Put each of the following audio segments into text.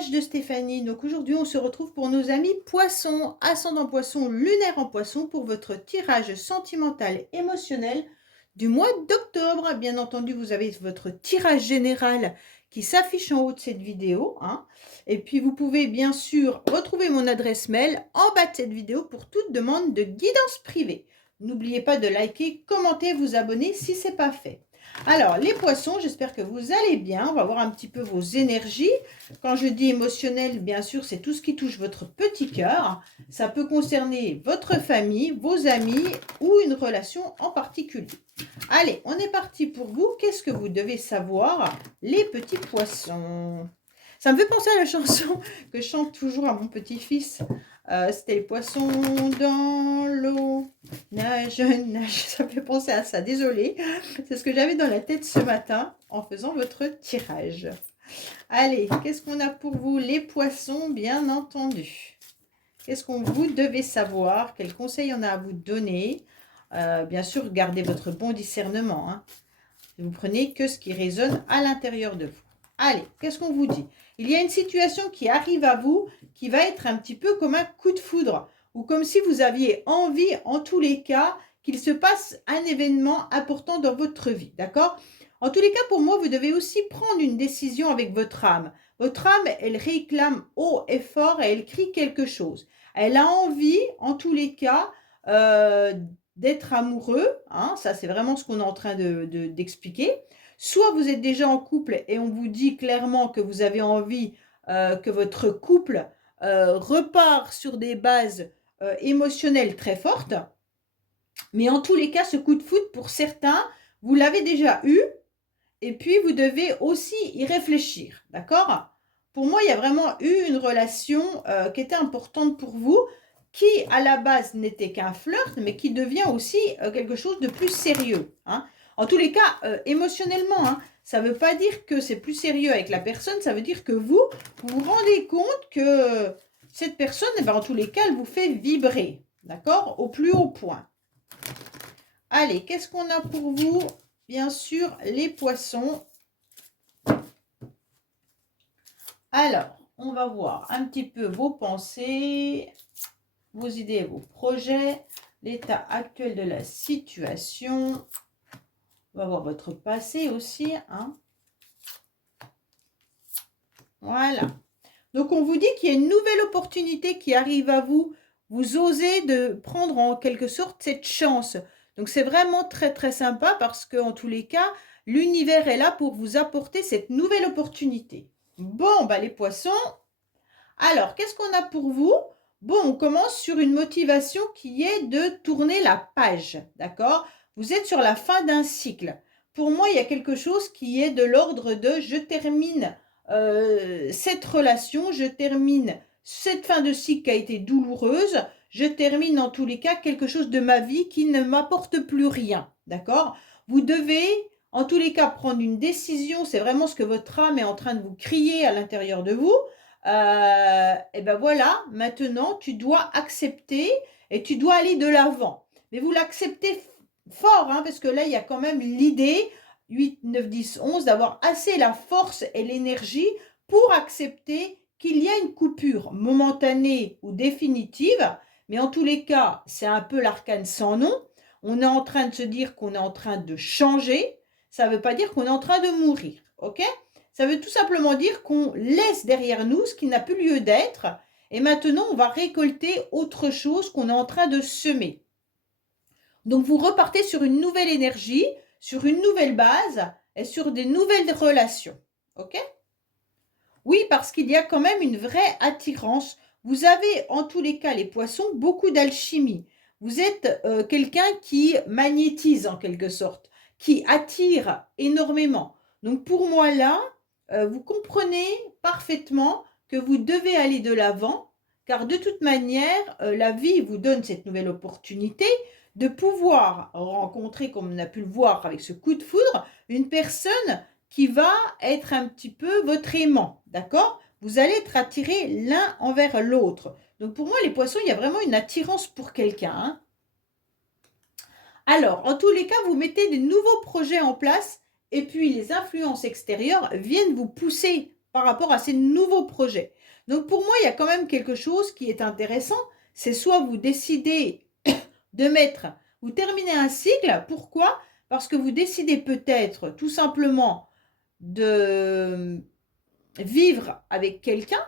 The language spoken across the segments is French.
tirage de Stéphanie. Donc aujourd'hui, on se retrouve pour nos amis poissons, ascendant poisson, lunaire en poisson, pour votre tirage sentimental émotionnel du mois d'octobre. Bien entendu, vous avez votre tirage général qui s'affiche en haut de cette vidéo, hein. Et puis, vous pouvez bien sûr retrouver mon adresse mail en bas de cette vidéo pour toute demande de guidance privée. N'oubliez pas de liker, commenter, vous abonner si ce n'est pas fait. Alors, les poissons, j'espère que vous allez bien. On va voir un petit peu vos énergies. Quand je dis émotionnel, bien sûr, c'est tout ce qui touche votre petit cœur. Ça peut concerner votre famille, vos amis ou une relation en particulier. Allez, on est parti pour vous. Qu'est-ce que vous devez savoir, les petits poissons? Ça me fait penser à la chanson que je chante toujours à mon petit-fils. C'était les poissons dans l'eau, nage, nage. Ça me fait penser à ça, désolée. C'est ce que j'avais dans la tête ce matin en faisant votre tirage. Allez, qu'est-ce qu'on a pour vous, les poissons, bien entendu? Qu'est-ce qu'on vous devez savoir? Quels conseils on a à vous donner? Bien sûr, gardez votre bon discernement, hein. Vous prenez que ce qui résonne à l'intérieur de vous. Allez, qu'est-ce qu'on vous dit? Il y a une situation qui arrive à vous qui va être un petit peu comme un coup de foudre ou comme si vous aviez envie, en tous les cas, qu'il se passe un événement important dans votre vie, d'accord? En tous les cas, pour moi, vous devez aussi prendre une décision avec votre âme. Votre âme, elle réclame haut et fort et elle crie quelque chose. Elle a envie, en tous les cas, d'être amoureux, hein, ça c'est vraiment ce qu'on est en train d'expliquer. Soit vous êtes déjà en couple et on vous dit clairement que vous avez envie que votre couple repart sur des bases émotionnelles très fortes. Mais en tous les cas, ce coup de foudre, pour certains, vous l'avez déjà eu et puis vous devez aussi y réfléchir, d'accord? Pour moi, il y a vraiment eu une relation qui était importante pour vous, qui à la base n'était qu'un flirt, mais qui devient aussi quelque chose de plus sérieux, hein. En tous les cas, émotionnellement, hein, ça ne veut pas dire que c'est plus sérieux avec la personne, ça veut dire que vous vous rendez compte que cette personne, eh ben, en tous les cas, elle vous fait vibrer, d'accord, au plus haut point. Allez, qu'est-ce qu'on a pour vous? Bien sûr, les poissons. Alors, on va voir un petit peu vos pensées, vos idées et vos projets, l'état actuel de la situation. On va voir votre passé aussi, hein. Voilà. Donc, on vous dit qu'il y a une nouvelle opportunité qui arrive à vous. Vous osez de prendre en quelque sorte cette chance. Donc, c'est vraiment très, très sympa parce qu'en tous les cas, l'univers est là pour vous apporter cette nouvelle opportunité. Bon, bah, les poissons. Alors, qu'est-ce qu'on a pour vous? Bon, on commence sur une motivation qui est de tourner la page, d'accord? Vous êtes sur la fin d'un cycle. Pour moi, il y a quelque chose qui est de l'ordre de je termine cette relation, je termine cette fin de cycle qui a été douloureuse, je termine en tous les cas quelque chose de ma vie qui ne m'apporte plus rien, d'accord? Vous devez en tous les cas prendre une décision, c'est vraiment ce que votre âme est en train de vous crier à l'intérieur de vous. Et ben voilà, maintenant tu dois accepter et tu dois aller de l'avant. Mais vous l'acceptez fort, hein, parce que là, il y a quand même l'idée, 8, 9, 10, 11, d'avoir assez la force et l'énergie pour accepter qu'il y a une coupure momentanée ou définitive. Mais en tous les cas, c'est un peu l'arcane sans nom. On est en train de se dire qu'on est en train de changer. Ça ne veut pas dire qu'on est en train de mourir, ok? Ça veut tout simplement dire qu'on laisse derrière nous ce qui n'a plus lieu d'être et maintenant on va récolter autre chose qu'on est en train de semer. Donc vous repartez sur une nouvelle énergie, sur une nouvelle base et sur des nouvelles relations. Ok? Oui, parce qu'il y a quand même une vraie attirance. Vous avez en tous les cas, les poissons, beaucoup d'alchimie. Vous êtes quelqu'un qui magnétise en quelque sorte, qui attire énormément. Donc pour moi là, vous comprenez parfaitement que vous devez aller de l'avant, car de toute manière, la vie vous donne cette nouvelle opportunité de pouvoir rencontrer, comme on a pu le voir avec ce coup de foudre, une personne qui va être un petit peu votre aimant, d'accord? Vous allez être attirés l'un envers l'autre. Donc pour moi, les poissons, il y a vraiment une attirance pour quelqu'un, hein. Alors, en tous les cas, vous mettez de nouveaux projets en place et puis les influences extérieures viennent vous pousser par rapport à ces nouveaux projets. Donc pour moi, il y a quand même quelque chose qui est intéressant. C'est soit vous décidez de mettre, vous terminez un cycle. Pourquoi? Parce que vous décidez peut-être tout simplement de vivre avec quelqu'un,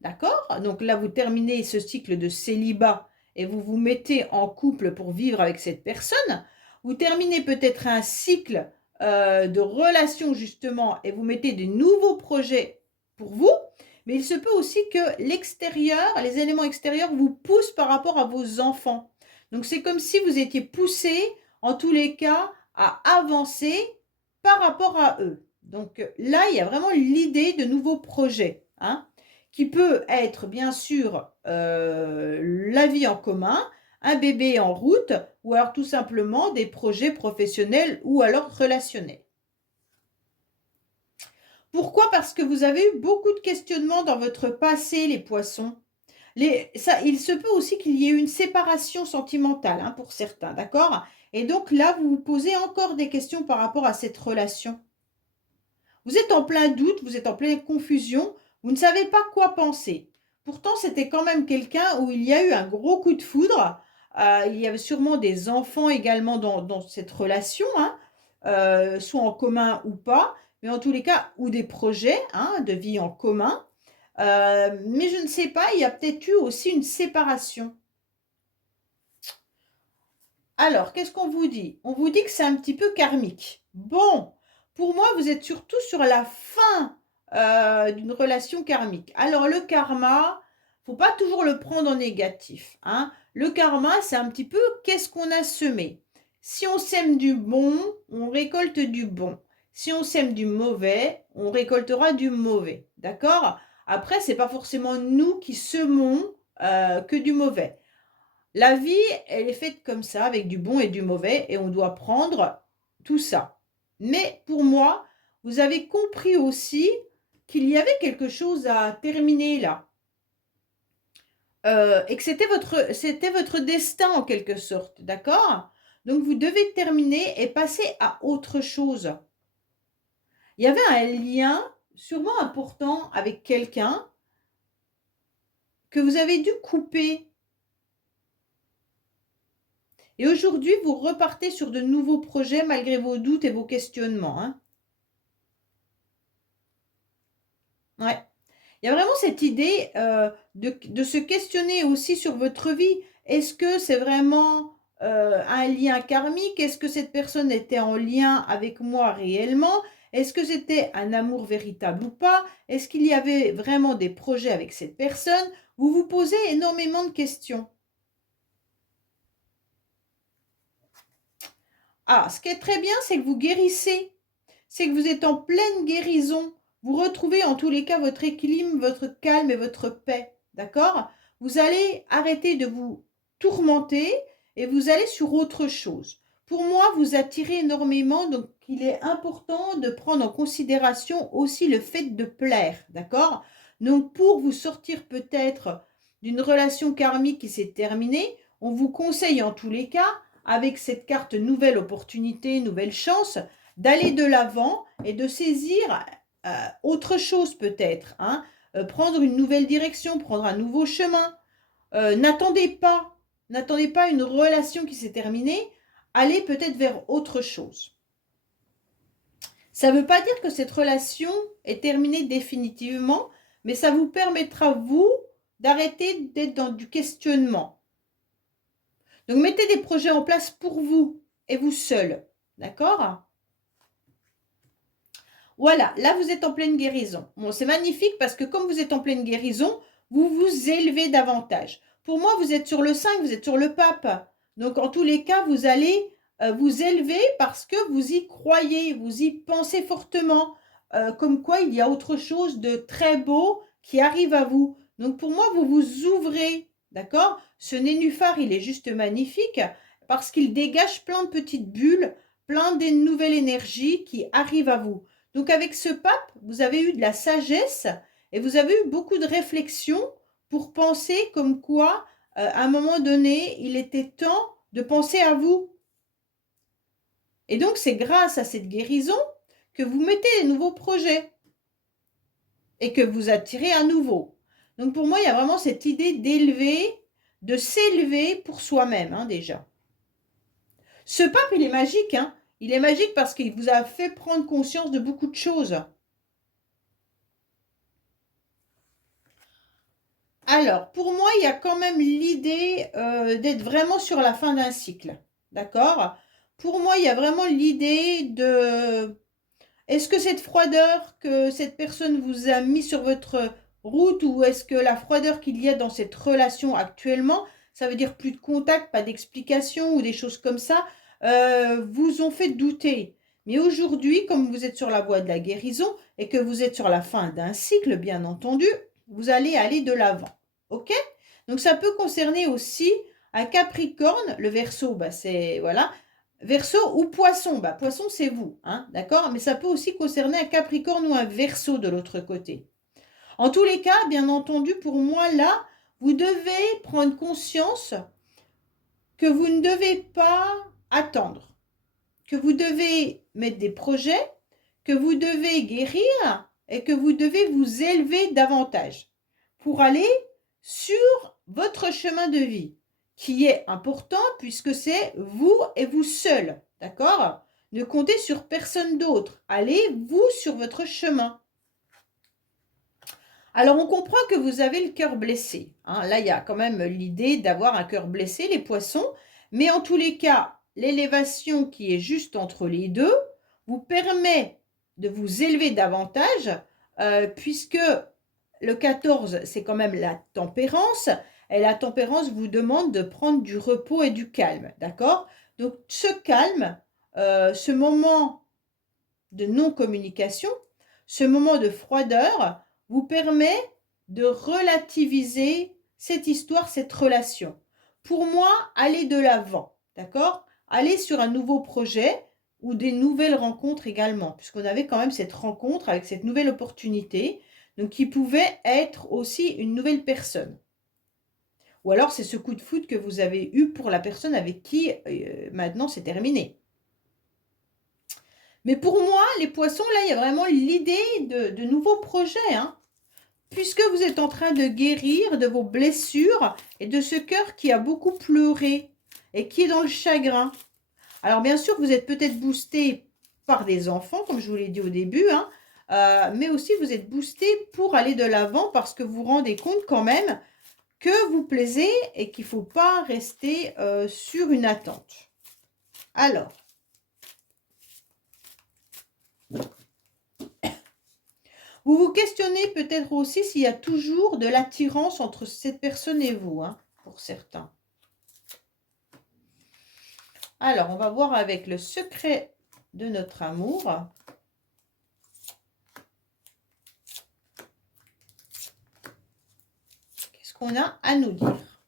d'accord? Donc là, vous terminez ce cycle de célibat et vous vous mettez en couple pour vivre avec cette personne. Vous terminez peut-être un cycle de relation justement et vous mettez de nouveaux projets pour vous. Mais il se peut aussi que l'extérieur, les éléments extérieurs vous poussent par rapport à vos enfants. Donc c'est comme si vous étiez poussé, en tous les cas, à avancer par rapport à eux. Donc là, il y a vraiment l'idée de nouveaux projets, hein, qui peut être bien sûr la vie en commun, un bébé en route, ou alors tout simplement des projets professionnels ou alors relationnels. Pourquoi? Parce que vous avez eu beaucoup de questionnements dans votre passé, les poissons. Il se peut aussi qu'il y ait eu une séparation sentimentale, hein, pour certains, d'accord? Et donc là, vous vous posez encore des questions par rapport à cette relation. Vous êtes en plein doute, vous êtes en pleine confusion, vous ne savez pas quoi penser. Pourtant, c'était quand même quelqu'un où il y a eu un gros coup de foudre. Il y avait sûrement des enfants également dans cette relation, hein, soit en commun ou pas, mais en tous les cas, ou des projets, hein, de vie en commun. Mais je ne sais pas, il y a peut-être eu aussi une séparation. Alors, qu'est-ce qu'on vous dit? On vous dit que c'est un petit peu karmique. Bon, pour moi, vous êtes surtout sur la fin d'une relation karmique. Alors, le karma, faut pas toujours le prendre en négatif, hein. Le karma, c'est un petit peu qu'est-ce qu'on a semé. Si on sème du bon, on récolte du bon. Si on sème du mauvais, on récoltera du mauvais. D'accord? Après, c'est pas forcément nous qui semons que du mauvais. La vie, elle est faite comme ça, avec du bon et du mauvais, et on doit prendre tout ça. Mais pour moi, vous avez compris aussi qu'il y avait quelque chose à terminer là. Et que c'était votre destin en quelque sorte, d'accord? Donc vous devez terminer et passer à autre chose. Il y avait un lien sûrement important avec quelqu'un que vous avez dû couper. Et aujourd'hui, vous repartez sur de nouveaux projets malgré vos doutes et vos questionnements, hein. Ouais. Il y a vraiment cette idée de se questionner aussi sur votre vie. Est-ce que c'est vraiment un lien karmique? Est-ce que cette personne était en lien avec moi réellement? Est-ce que c'était un amour véritable ou pas? Est-ce qu'il y avait vraiment des projets avec cette personne? Vous vous posez énormément de questions. Ah, ce qui est très bien, c'est que vous guérissez. C'est que vous êtes en pleine guérison. Vous retrouvez en tous les cas votre équilibre, votre calme et votre paix. D'accord? Vous allez arrêter de vous tourmenter et vous allez sur autre chose. Pour moi, vous attirez énormément, donc il est important de prendre en considération aussi le fait de plaire. D'accord? Donc pour vous sortir peut-être d'une relation karmique qui s'est terminée, on vous conseille en tous les cas, avec cette carte nouvelle opportunité, nouvelle chance, d'aller de l'avant et de saisir autre chose peut-être, hein. Prendre une nouvelle direction, prendre un nouveau chemin. N'attendez pas une relation qui s'est terminée, allez peut-être vers autre chose. Ça ne veut pas dire que cette relation est terminée définitivement, mais ça vous permettra, vous, d'arrêter d'être dans du questionnement. Donc, mettez des projets en place pour vous et vous seul. D'accord? Voilà, là, vous êtes en pleine guérison. Bon, c'est magnifique parce que comme vous êtes en pleine guérison, vous vous élevez davantage. Pour moi, vous êtes sur le 5, vous êtes sur le pape. Donc, en tous les cas, vous allez vous élever parce que vous y croyez, vous y pensez fortement. Comme quoi, il y a autre chose de très beau qui arrive à vous. Donc, pour moi, vous vous ouvrez. D'accord? Ce nénuphar, il est juste magnifique parce qu'il dégage plein de petites bulles, plein de nouvelles énergies qui arrivent à vous. Donc avec ce pape, vous avez eu de la sagesse et vous avez eu beaucoup de réflexion pour penser comme quoi, à un moment donné, il était temps de penser à vous. Et donc c'est grâce à cette guérison que vous mettez des nouveaux projets. et que vous attirez à nouveau. Donc pour moi, il y a vraiment cette idée d'élever, de s'élever pour soi-même, hein, déjà. Ce pape, il est magique, hein. Il est magique parce qu'il vous a fait prendre conscience de beaucoup de choses. Alors, pour moi, il y a quand même l'idée d'être vraiment sur la fin d'un cycle. D'accord? Pour moi, il y a vraiment l'idée de... Est-ce que cette froideur que cette personne vous a mis sur votre route ou est-ce que la froideur qu'il y a dans cette relation actuellement, ça veut dire plus de contact, pas d'explication ou des choses comme ça, vous ont fait douter. Mais aujourd'hui, comme vous êtes sur la voie de la guérison et que vous êtes sur la fin d'un cycle, bien entendu, vous allez aller de l'avant. OK? Donc ça peut concerner aussi un Capricorne, le Verseau, bah c'est voilà, Verseau ou Poisson, bah Poisson c'est vous, hein, d'accord? Mais ça peut aussi concerner un Capricorne ou un Verseau de l'autre côté. En tous les cas, bien entendu, pour moi là, vous devez prendre conscience que vous ne devez pas attendre, que vous devez mettre des projets, que vous devez guérir et que vous devez vous élever davantage pour aller sur votre chemin de vie, qui est important puisque c'est vous et vous seul, d'accord? Ne comptez sur personne d'autre. Allez, vous, sur votre chemin. Alors, on comprend que vous avez le cœur blessé, hein. Là, il y a quand même l'idée d'avoir un cœur blessé, les poissons. Mais en tous les cas, l'élévation qui est juste entre les deux vous permet de vous élever davantage, puisque le 14, c'est quand même la tempérance. Et la tempérance vous demande de prendre du repos et du calme, d'accord? Donc, ce calme, ce moment de non-communication, ce moment de froideur vous permet de relativiser cette histoire, cette relation. Pour moi, aller de l'avant, d'accord? Aller sur un nouveau projet ou des nouvelles rencontres également, puisqu'on avait quand même cette rencontre avec cette nouvelle opportunité, donc qui pouvait être aussi une nouvelle personne. Ou alors c'est ce coup de foudre que vous avez eu pour la personne avec qui maintenant c'est terminé. Mais pour moi, les poissons, là, il y a vraiment l'idée de nouveaux projets, hein. Puisque vous êtes en train de guérir de vos blessures et de ce cœur qui a beaucoup pleuré et qui est dans le chagrin. Alors, bien sûr, vous êtes peut-être boosté par des enfants, comme je vous l'ai dit au début, hein, mais aussi vous êtes boosté pour aller de l'avant parce que vous vous rendez compte quand même que vous plaisez et qu'il ne faut pas rester sur une attente. Alors, vous vous questionnez peut-être aussi s'il y a toujours de l'attirance entre cette personne et vous, hein, pour certains. Alors, on va voir avec le secret de notre amour. Qu'est-ce qu'on a à nous dire?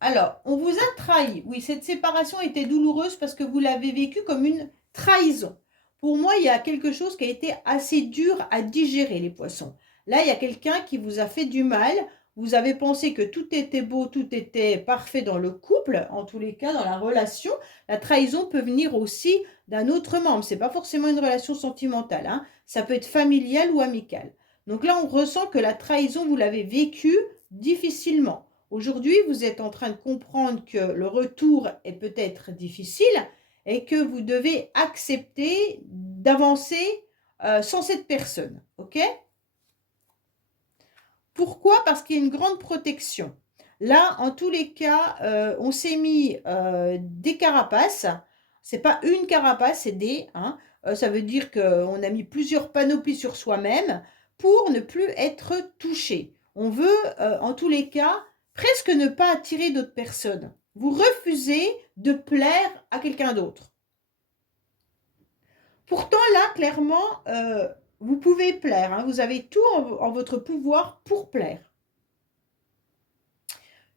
Alors, on vous a trahi. Oui, cette séparation était douloureuse parce que vous l'avez vécue comme une trahison. Pour moi, il y a quelque chose qui a été assez dur à digérer, les poissons. Là, il y a quelqu'un qui vous a fait du mal. Vous avez pensé que tout était beau, tout était parfait dans le couple, en tous les cas, dans la relation. La trahison peut venir aussi d'un autre membre. Ce n'est pas forcément une relation sentimentale, hein. Ça peut être familial ou amical. Donc là, on ressent que la trahison, vous l'avez vécue difficilement. Aujourd'hui, vous êtes en train de comprendre que le retour est peut-être difficile et que vous devez accepter d'avancer sans cette personne. OK? Pourquoi? Parce qu'il y a une grande protection. Là, en tous les cas, on s'est mis des carapaces. Ce n'est pas une carapace, c'est des. Hein. Ça veut dire qu'on a mis plusieurs panoplies sur soi-même pour ne plus être touché. On veut, en tous les cas, presque ne pas attirer d'autres personnes. Vous refusez de plaire à quelqu'un d'autre. Pourtant, là, clairement, vous pouvez plaire. Hein. Vous avez tout en votre pouvoir pour plaire.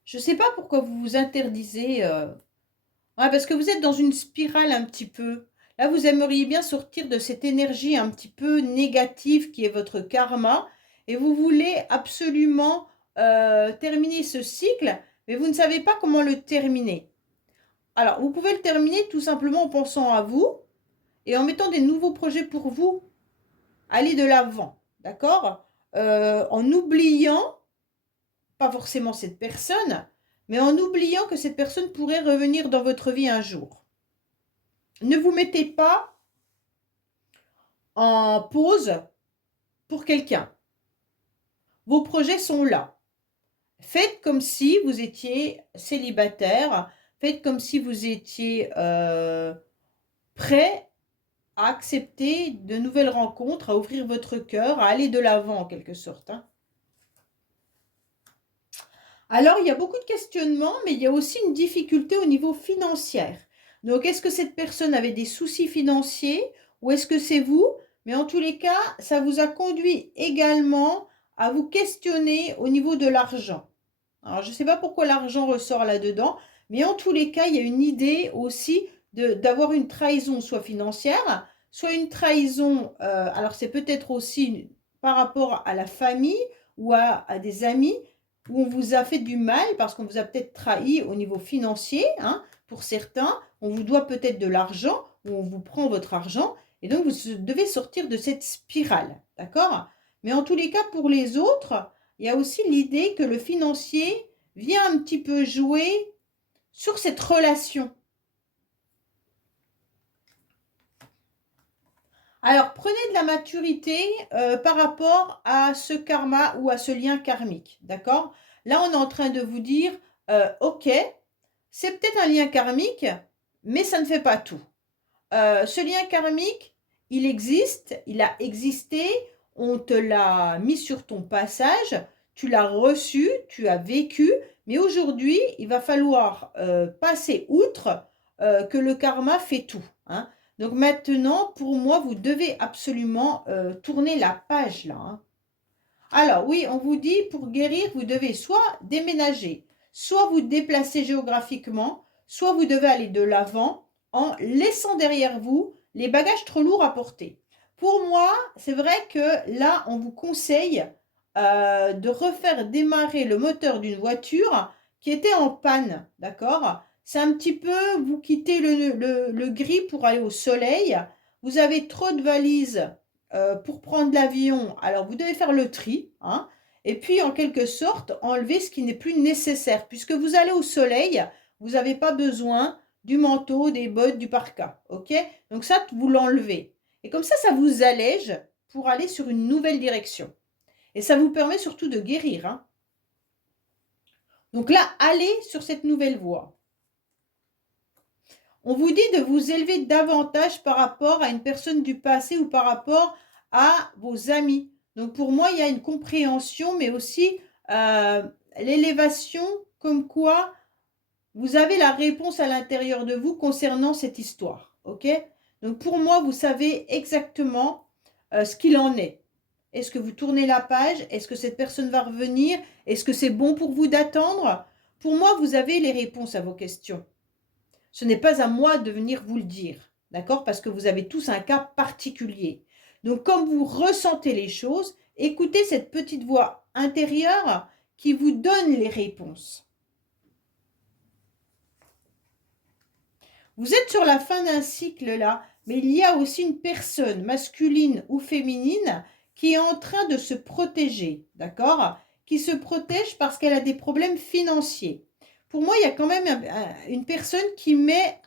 Je ne sais pas pourquoi vous vous interdisez. Ouais, parce que vous êtes dans une spirale un petit peu. Là, vous aimeriez bien sortir de cette énergie un petit peu négative qui est votre karma. Et vous voulez absolument terminer ce cycle, mais vous ne savez pas comment le terminer. Alors, vous pouvez le terminer tout simplement en pensant à vous et en mettant des nouveaux projets pour vous. Allez de l'avant, d'accord? En oubliant, pas forcément cette personne, mais en oubliant que cette personne pourrait revenir dans votre vie un jour. Ne vous mettez pas en pause pour quelqu'un. Vos projets sont là. Faites comme si vous étiez célibataire, faites comme si vous étiez prêt à accepter de nouvelles rencontres, à ouvrir votre cœur, à aller de l'avant en quelque sorte. Hein. Alors, il y a beaucoup de questionnements, mais il y a aussi une difficulté au niveau financier. Donc, est-ce que cette personne avait des soucis financiers ou est-ce que c'est vous? Mais en tous les cas, ça vous a conduit également à vous questionner au niveau de l'argent. Alors, je ne sais pas pourquoi l'argent ressort là-dedans, mais en tous les cas, il y a une idée aussi d'avoir une trahison, soit financière, soit une trahison, alors c'est peut-être aussi par rapport à la famille ou à des amis, où on vous a fait du mal parce qu'on vous a peut-être trahi au niveau financier, hein, pour certains, on vous doit peut-être de l'argent, ou on vous prend votre argent, et donc vous devez sortir de cette spirale, d'accord? Mais en tous les cas, pour les autres, il y a aussi l'idée que le financier vient un petit peu jouer sur cette relation. Alors, prenez de la maturité par rapport à ce karma ou à ce lien karmique, d'accord? Là, on est en train de vous dire, ok, c'est peut-être un lien karmique, mais ça ne fait pas tout. Ce lien karmique, il existe, il a existé, on te l'a mis sur ton passage, tu l'as reçu, tu as vécu, mais aujourd'hui, il va falloir passer outre que le karma fait tout. Hein. Donc maintenant, pour moi, vous devez absolument tourner la page là. Hein. Alors oui, on vous dit, pour guérir, vous devez soit déménager, soit vous déplacer géographiquement, soit vous devez aller de l'avant en laissant derrière vous les bagages trop lourds à porter. Pour moi, c'est vrai que là, on vous conseille de refaire démarrer le moteur d'une voiture qui était en panne, d'accord? C'est un petit peu, vous quittez le gris pour aller au soleil, vous avez trop de valises pour prendre l'avion, alors vous devez faire le tri, hein, et puis en quelque sorte enlever ce qui n'est plus nécessaire. Puisque vous allez au soleil, vous n'avez pas besoin du manteau, des bottes, du parka. Ok? Donc ça, vous l'enlevez. Et comme ça vous allège pour aller sur une nouvelle direction. Et ça vous permet surtout de guérir. Hein. Donc là, allez sur cette nouvelle voie. On vous dit de vous élever davantage par rapport à une personne du passé ou par rapport à vos amis. Donc pour moi, il y a une compréhension, mais aussi l'élévation comme quoi vous avez la réponse à l'intérieur de vous concernant cette histoire. Ok? Donc pour moi, vous savez exactement ce qu'il en est. Est-ce que vous tournez la page? Est-ce que cette personne va revenir? Est-ce que c'est bon pour vous d'attendre? Pour moi, vous avez les réponses à vos questions. Ce n'est pas à moi de venir vous le dire, d'accord? Parce que vous avez tous un cas particulier. Donc, comme vous ressentez les choses, écoutez cette petite voix intérieure qui vous donne les réponses. Vous êtes sur la fin d'un cycle là, mais il y a aussi une personne masculine ou féminine qui est en train de se protéger, d'accord? Qui se protège parce qu'elle a des problèmes financiers. Pour moi, il y a quand même une personne qui met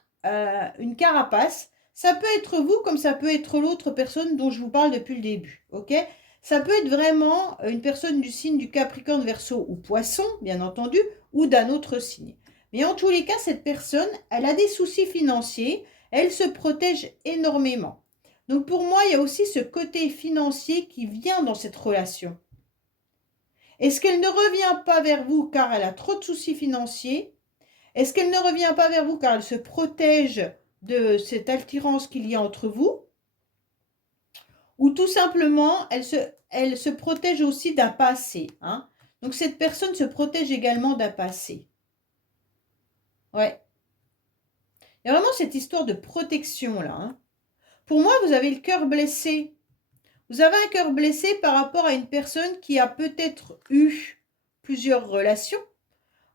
une carapace. Ça peut être vous comme ça peut être l'autre personne dont je vous parle depuis le début, ok? Ça peut être vraiment une personne du signe du Capricorne, Verseau ou Poisson, bien entendu, ou d'un autre signe. Mais en tous les cas, cette personne, elle a des soucis financiers, elle se protège énormément. Donc pour moi, il y a aussi ce côté financier qui vient dans cette relation. Est-ce qu'elle ne revient pas vers vous car elle a trop de soucis financiers? Est-ce qu'elle ne revient pas vers vous car elle se protège de cette attirance qu'il y a entre vous? Ou tout simplement, elle se protège aussi d'un passé. Hein? Donc cette personne se protège également d'un passé. Ouais. Il y a vraiment cette histoire de protection là. Hein. Pour moi, vous avez le cœur blessé. Vous avez un cœur blessé par rapport à une personne qui a peut-être eu plusieurs relations.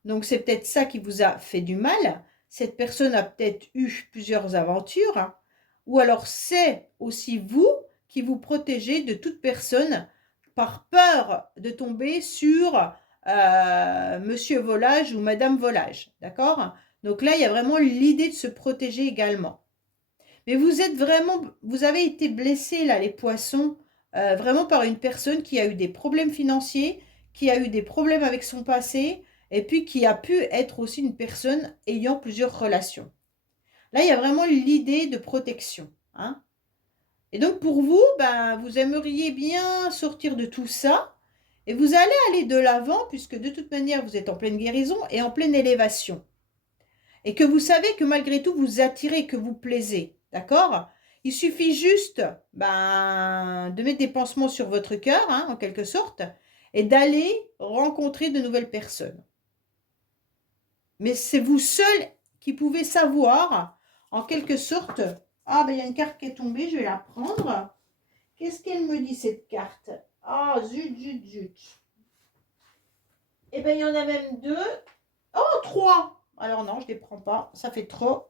Donc c'est peut-être ça qui vous a fait du mal. Cette personne a peut-être eu plusieurs aventures. Hein. ou alors c'est aussi vous qui vous protégez de toute personne par peur de tomber sur monsieur volage ou madame volage, d'accord? Donc là, il y a vraiment l'idée de se protéger également. Mais vous avez été blessés là, les poissons, vraiment par une personne qui a eu des problèmes financiers, qui a eu des problèmes avec son passé, et puis qui a pu être aussi une personne ayant plusieurs relations. Là, il y a vraiment l'idée de protection, hein. Et donc pour vous, ben, vous aimeriez bien sortir de tout ça, et vous allez aller de l'avant, puisque de toute manière, vous êtes en pleine guérison et en pleine élévation. Et que vous savez que malgré tout, vous attirez, que vous plaisez, d'accord? Il suffit juste de mettre des pansements sur votre cœur, hein, en quelque sorte, et d'aller rencontrer de nouvelles personnes. Mais c'est vous seul qui pouvez savoir, en quelque sorte... Ah, ben il y a une carte qui est tombée, je vais la prendre. Qu'est-ce qu'elle me dit, cette carte? Ah, zut, zut, zut. Eh bien, il y en a même 2. Oh, 3. Alors non, je ne les prends pas, ça fait trop.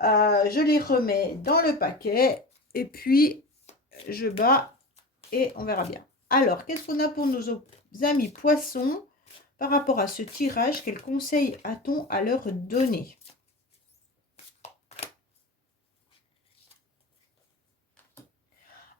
Je les remets dans le paquet et puis je bats et on verra bien. Alors, qu'est-ce qu'on a pour nos amis poissons par rapport à ce tirage? Quel conseil a-t-on à leur donner?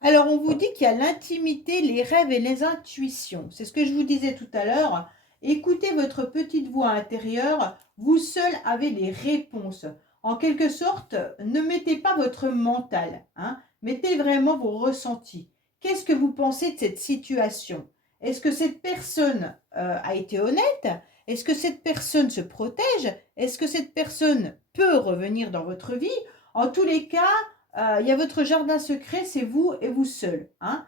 Alors, on vous dit qu'il y a l'intimité, les rêves et les intuitions. C'est ce que je vous disais tout à l'heure. Écoutez votre petite voix intérieure. Vous seul avez les réponses. En quelque sorte, ne mettez pas votre mental, hein. Mettez vraiment vos ressentis. Qu'est-ce que vous pensez de cette situation? Est-ce que cette personne a été honnête? Est-ce que cette personne se protège? Est-ce que cette personne peut revenir dans votre vie? En tous les cas, il y a votre jardin secret, c'est vous et vous seul, hein.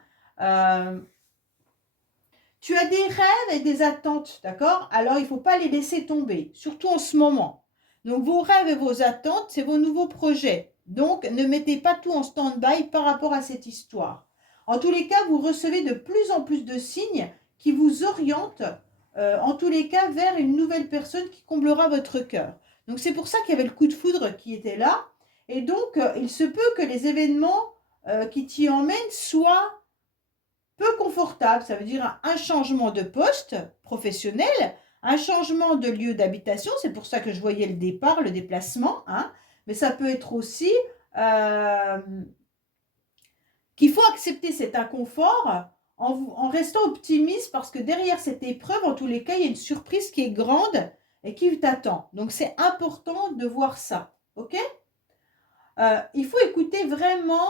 Tu as des rêves et des attentes, d'accord? Alors, il ne faut pas les laisser tomber, surtout en ce moment. Donc, vos rêves et vos attentes, c'est vos nouveaux projets. Donc, ne mettez pas tout en stand-by par rapport à cette histoire. En tous les cas, vous recevez de plus en plus de signes qui vous orientent, en tous les cas, vers une nouvelle personne qui comblera votre cœur. Donc, c'est pour ça qu'il y avait le coup de foudre qui était là. Et donc, il se peut que les événements qui t'y emmènent soient peu confortables. Ça veut dire un changement de poste professionnel, un changement de lieu d'habitation. C'est pour ça que je voyais le départ, le déplacement, hein. Mais ça peut être aussi qu'il faut accepter cet inconfort en restant optimiste, parce que derrière cette épreuve, en tous les cas, il y a une surprise qui est grande et qui t'attend. Donc, c'est important de voir ça, ok? Il faut écouter vraiment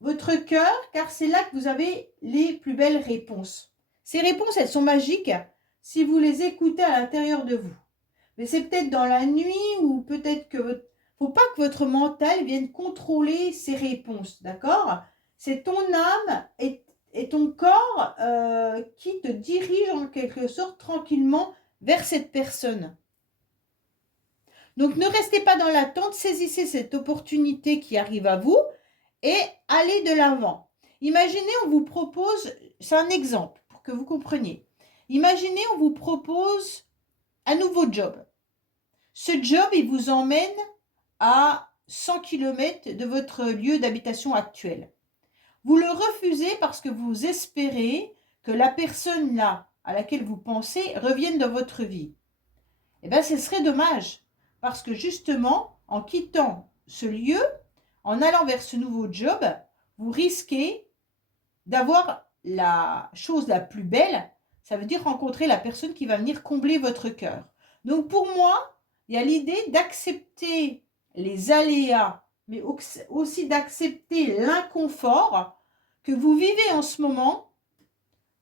votre cœur, car c'est là que vous avez les plus belles réponses. Ces réponses, elles sont magiques si vous les écoutez à l'intérieur de vous. Mais c'est peut-être dans la nuit, ou peut-être que... faut pas que votre mental vienne contrôler ces réponses, d'accord? C'est ton âme et ton corps qui te dirige en quelque sorte tranquillement vers cette personne. Donc, ne restez pas dans l'attente, saisissez cette opportunité qui arrive à vous et allez de l'avant. Imaginez, on vous propose, c'est un exemple pour que vous compreniez. Imaginez, on vous propose un nouveau job. Ce job, il vous emmène à 100 km de votre lieu d'habitation actuel. Vous le refusez parce que vous espérez que la personne là à laquelle vous pensez revienne dans votre vie. Eh bien, ce serait dommage. Parce que justement, en quittant ce lieu, en allant vers ce nouveau job, vous risquez d'avoir la chose la plus belle, ça veut dire rencontrer la personne qui va venir combler votre cœur. Donc pour moi, il y a l'idée d'accepter les aléas, mais aussi d'accepter l'inconfort que vous vivez en ce moment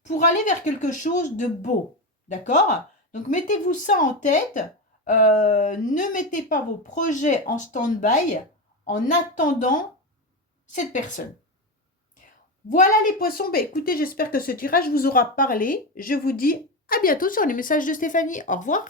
pour aller vers quelque chose de beau. D'accord? Donc mettez-vous ça en tête. Ne mettez pas vos projets en stand-by en attendant cette personne. Voilà les poissons. Ben, écoutez, j'espère que ce tirage vous aura parlé. Je vous dis à bientôt sur les messages de Stéphanie. Au revoir.